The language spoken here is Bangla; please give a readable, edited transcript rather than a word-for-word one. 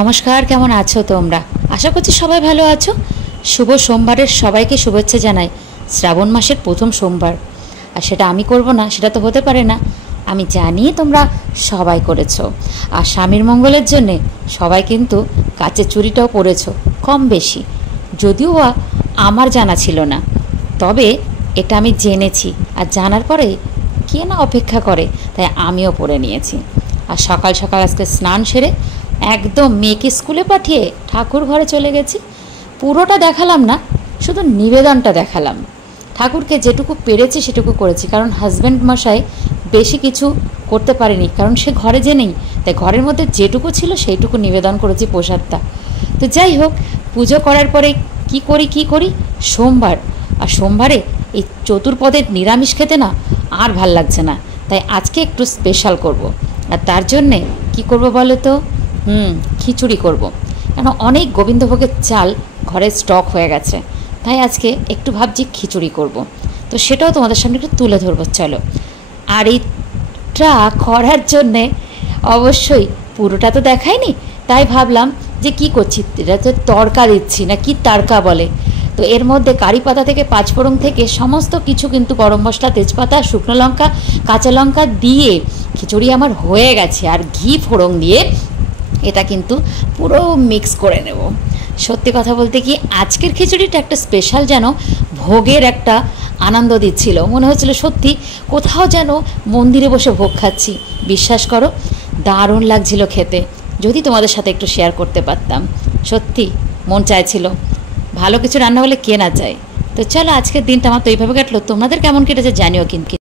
নমস্কার, কেমন আছো তোমরা? আশা করছি সবাই ভালো আছো। শুভ সোমবারের সবাইকে শুভেচ্ছা জানাই। শ্রাবণ মাসের প্রথম সোমবার, আর সেটা আমি করব না সেটা তো হতে পারে না। আমি জানি তোমরা সবাই করেছো, আর স্বামীর মঙ্গলের জন্যে সবাই কিন্তু কাচের চুড়িটাও পরেছো কম বেশি, যদিও বা আমার জানা ছিল না, তবে এটা আমি জেনেছি, আর জানার পরে কে না অপেক্ষা করে, তাই আমিও পরে নিয়েছি। আর সকাল সকাল আজকে স্নান সেরে একদম মেয়েকে স্কুলে পাঠিয়ে ঠাকুর ঘরে চলে গেছি। পুরোটা দেখালাম না, শুধু নিবেদনটা দেখালাম। ঠাকুরকে যেটুকু পেরেছি সেটুকু করেছি, কারণ হাজব্যান্ড মশাই বেশি কিছু করতে পারেনি, কারণ সে ঘরে যে নেই, তাই ঘরের মধ্যে যেটুকু ছিল সেইটুকু নিবেদন করেছি প্রসাদটা। তো যাই হোক, পুজো করার পরে কি করি সোমবার, আর সোমবারে এই চতুর্পদের নিরামিষ খেতে না আর ভাল লাগছে না, তাই আজকে একটু স্পেশাল করব। আর তার জন্যে কি করব বলো তো? খিচুড়ি করব, কেন অনেক গোবিন্দভোগের চাল ঘরে স্টক হয়ে গেছে, তাই আজকে একটু ভাবছি খিচুড়ি করব। তো সেটাও তোমাদের সামনে একটু তুলে ধরবো, চলো। আর এইটা করার জন্যে অবশ্যই পুরোটা তো দেখাইনি, তাই ভাবলাম যে কি করছি, এটা তো তড়কা দিচ্ছি না, কি তাড়কা বলে। তো এর মধ্যে কারি পাতা থেকে পাঁচফোড়ন থেকে সমস্ত কিছু, কিন্তু গরম মশলা, তেজপাতা, শুকনো লঙ্কা, কাঁচা লঙ্কা দিয়ে খিচুড়ি আমার হয়ে গেছে। আর ঘি ফোড়ন দিয়ে এটা কিন্তু পুরো মিক্স করে নেব। সত্যি কথা বলতে কি, আজকের খিচুড়িটা একটা স্পেশাল, যেন ভোগের একটা আনন্দ দিচ্ছিল, মনে হচ্ছিল সত্যি কোথাও যেন মন্দিরে বসে ভোগ খাচ্ছি। বিশ্বাস করো, দারুণ লাগছিল খেতে। যদি তোমাদের সাথে একটু শেয়ার করতে পারতাম, সত্যি মন চাইছিল। ভালো কিছু রান্না হলে কে না চায়। তো চলো, আজকের দিনটা আমার তো এইভাবে কাটলো, তোমাদের কেমন কেটেছে জানিও কিন্তু।